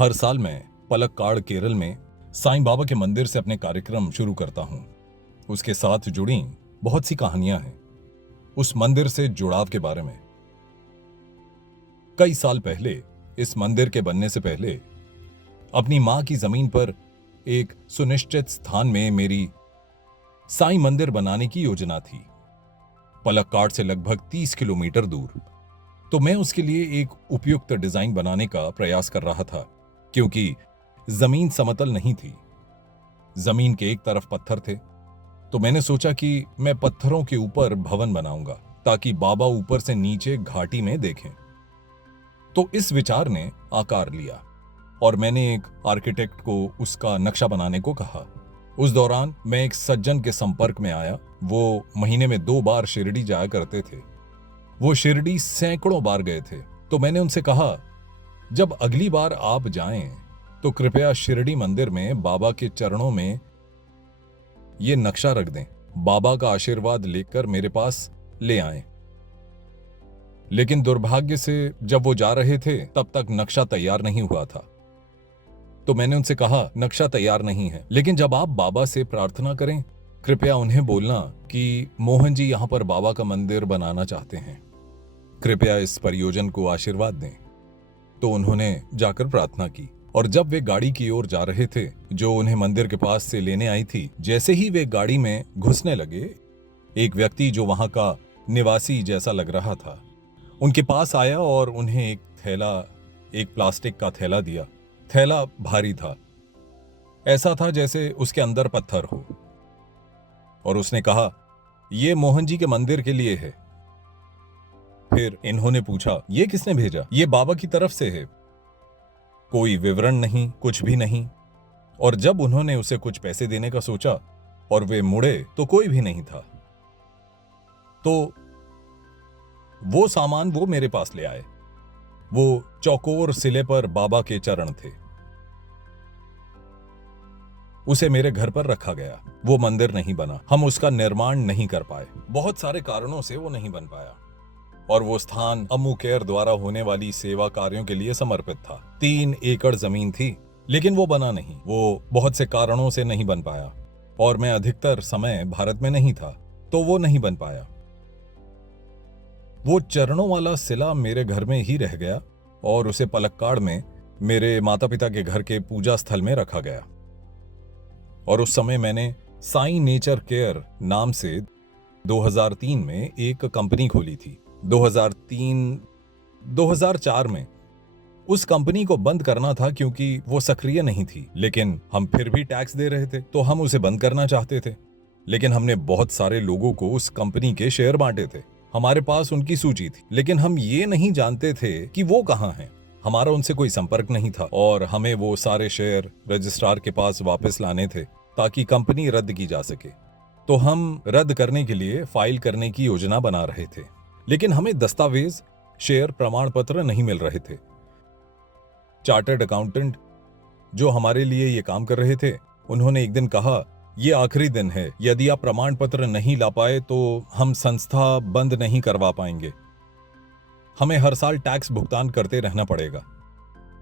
हर साल मैं पलक्काड़ केरल में साईं बाबा के मंदिर से अपने कार्यक्रम शुरू करता हूं। उसके साथ जुड़ी बहुत सी कहानियां हैं उस मंदिर से जुड़ाव के बारे में। कई साल पहले, इस मंदिर के बनने से पहले, अपनी मां की जमीन पर एक सुनिश्चित स्थान में मेरी साईं मंदिर बनाने की योजना थी। पलक्काड़ से लगभग 30 किलोमीटर दूर। तो मैं उसके लिए एक उपयुक्त डिजाइन बनाने का प्रयास कर रहा था, क्योंकि जमीन समतल नहीं थी। जमीन के एक तरफ पत्थर थे। तो मैंने सोचा कि मैं पत्थरों के ऊपर भवन बनाऊंगा ताकि बाबा ऊपर से नीचे घाटी में देखें। तो इस विचार ने आकार लिया और मैंने एक आर्किटेक्ट को उसका नक्शा बनाने को कहा। उस दौरान मैं एक सज्जन के संपर्क में आया। वो महीने में 2 बार शिरडी जाया करते थे। वो शिरडी सैकड़ों बार गए थे। तो मैंने उनसे कहा, जब अगली बार आप जाएं तो कृपया शिरडी मंदिर में बाबा के चरणों में ये नक्शा रख दें। बाबा का आशीर्वाद लेकर मेरे पास ले आएं। लेकिन दुर्भाग्य से जब वो जा रहे थे तब तक नक्शा तैयार नहीं हुआ था। तो मैंने उनसे कहा, नक्शा तैयार नहीं है, लेकिन जब आप बाबा से प्रार्थना करें, कृपया उन्हें बोलना कि मोहन जी यहां पर बाबा का मंदिर बनाना चाहते हैं। कृपया इस परियोजन को आशीर्वाद दें। तो उन्होंने जाकर प्रार्थना की और जब वे गाड़ी की ओर जा रहे थे जो उन्हें मंदिर के पास से लेने आई थी, जैसे ही वे गाड़ी में घुसने लगे, एक व्यक्ति जो वहां का निवासी जैसा लग रहा था उनके पास आया और उन्हें एक प्लास्टिक का थैला दिया। थैला भारी था। ऐसा था जैसे उसके अंदर पत्थर हो। और उसने कहा, यह मोहन जी के मंदिर के लिए है। फिर इन्होंने पूछा, यह किसने भेजा? यह बाबा की तरफ से है। कोई विवरण नहीं, कुछ भी नहीं। और जब उन्होंने उसे कुछ पैसे देने का सोचा और वे मुड़े तो कोई भी नहीं था। तो वो सामान वो मेरे पास ले आए। वो चौकोर सिले पर बाबा के चरण थे। उसे मेरे घर पर रखा गया। वो मंदिर नहीं बना। हम उसका निर्माण नहीं कर पाए। बहुत सारे कारणों से वो नहीं बन पाया। और वो स्थान अम्मू केयर द्वारा होने वाली सेवा कार्यों के लिए समर्पित था। 3 एकड़ जमीन थी, लेकिन वो बना नहीं। वो बहुत से कारणों से नहीं बन पाया और मैं अधिकतर समय भारत में नहीं था, तो वो नहीं बन पाया। वो चरणों वाला सिला मेरे घर में ही रह गया और उसे पलक्काड़ में मेरे माता पिता के घर के पूजा स्थल में रखा गया। और उस समय मैंने साईं नेचर केयर नाम से 2003 में एक कंपनी खोली थी। 2004 में उस कंपनी को बंद करना था क्योंकि वो सक्रिय नहीं थी, लेकिन हम फिर भी टैक्स दे रहे थे, तो हम उसे बंद करना चाहते थे। लेकिन हमने बहुत सारे लोगों को उस कंपनी के शेयर बांटे थे। हमारे पास उनकी सूची थी, लेकिन हम ये नहीं जानते थे कि वो कहां हैं। हमारा उनसे कोई संपर्क नहीं था और हमें वो सारे शेयर रजिस्ट्रार के पास वापस लाने थे ताकि कंपनी रद्द की जा सके। तो हम रद्द करने के लिए फाइल करने की योजना बना रहे थे, लेकिन हमें दस्तावेज, शेयर प्रमाण पत्र नहीं मिल रहे थे। चार्टर्ड अकाउंटेंट जो हमारे लिए ये काम कर रहे थे, उन्होंने एक दिन कहा, ये आखिरी दिन है, यदि आप प्रमाण पत्र नहीं ला पाए तो हम संस्था बंद नहीं करवा पाएंगे। हमें हर साल टैक्स भुगतान करते रहना पड़ेगा।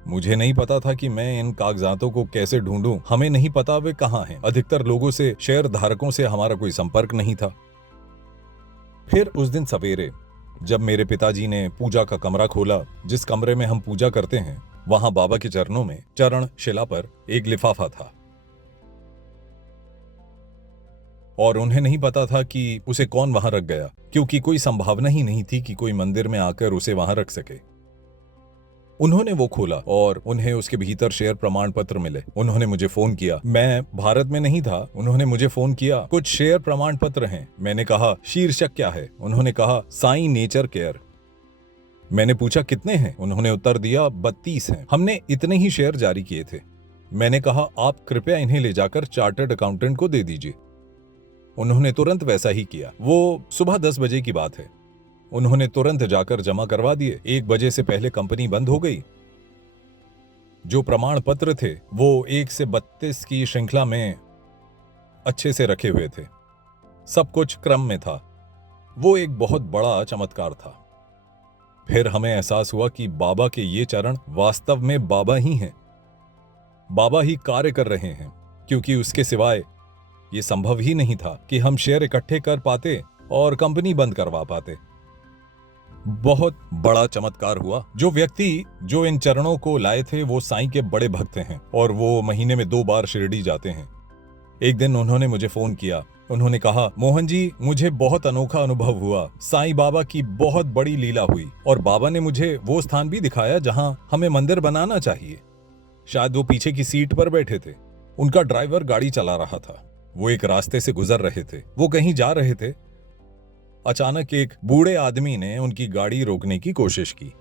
मुझे नहीं पता था कि मैं इन कागजातों को कैसे ढूंढूं। हमें नहीं पता वे कहां हैं। अधिकतर लोगों से, शेयर धारकों से हमारा कोई संपर्क नहीं था। फिर उस दिन सवेरे जब मेरे पिताजी ने पूजा का कमरा खोला, जिस कमरे में हम पूजा करते हैं, वहां बाबा के चरणों में चरण शिला पर एक लिफाफा था। और उन्हें नहीं पता था कि उसे कौन वहां रख गया, क्योंकि कोई संभावना ही नहीं थी कि कोई मंदिर में आकर उसे वहां रख सके। उन्होंने वो खोला और उन्हें उसके भीतर शेयर प्रमाण पत्र मिले। उन्होंने मुझे फोन किया। मैं भारत में नहीं था। उन्होंने मुझे फोन किया, कुछ शेयर प्रमाण पत्र हैं। मैंने कहा, शीर्षक क्या है? उन्होंने कहा, साईं नेचर केयर। मैंने पूछा, कितने हैं? उन्होंने उत्तर दिया, 32 हैं। हमने इतने ही शेयर जारी किए थे। मैंने कहा, आप कृपया इन्हें ले जाकर चार्टर्ड अकाउंटेंट को दे दीजिए। उन्होंने तुरंत वैसा ही किया। वो सुबह 10 बजे की बात है। उन्होंने तुरंत जाकर जमा करवा दिए। 1 बजे से पहले कंपनी बंद हो गई। जो प्रमाण पत्र थे वो 1 से 32 की श्रृंखला में अच्छे से रखे हुए थे। सब कुछ क्रम में था। वो एक बहुत बड़ा चमत्कार था। फिर हमें एहसास हुआ कि बाबा के ये चरण वास्तव में बाबा ही हैं। बाबा ही कार्य कर रहे हैं, क्योंकि उसके सिवाय ये संभव ही नहीं था कि हम शेयर इकट्ठे कर पाते और कंपनी बंद करवा पाते। बहुत बड़ा चमत्कार हुआ। जो व्यक्ति जो इन चरणों को लाए थे वो साईं के बड़े भक्त हैं और वो महीने में 2 बार शिरडी जाते हैं। एक दिन उन्होंने मुझे फोन किया। उन्होंने कहा, मोहन जी, मुझे बहुत अनोखा अनुभव हुआ। साईं बाबा की बहुत बड़ी लीला हुई और बाबा ने मुझे वो स्थान भी दिखाया जहां हमें मंदिर बनाना चाहिए। शायद वो पीछे की सीट पर बैठे थे। उनका ड्राइवर गाड़ी चला रहा था। वो एक रास्ते से गुजर रहे थे। वो कहीं जा रहे थे। अचानक एक बूढ़े आदमी ने उनकी गाड़ी रोकने की कोशिश की।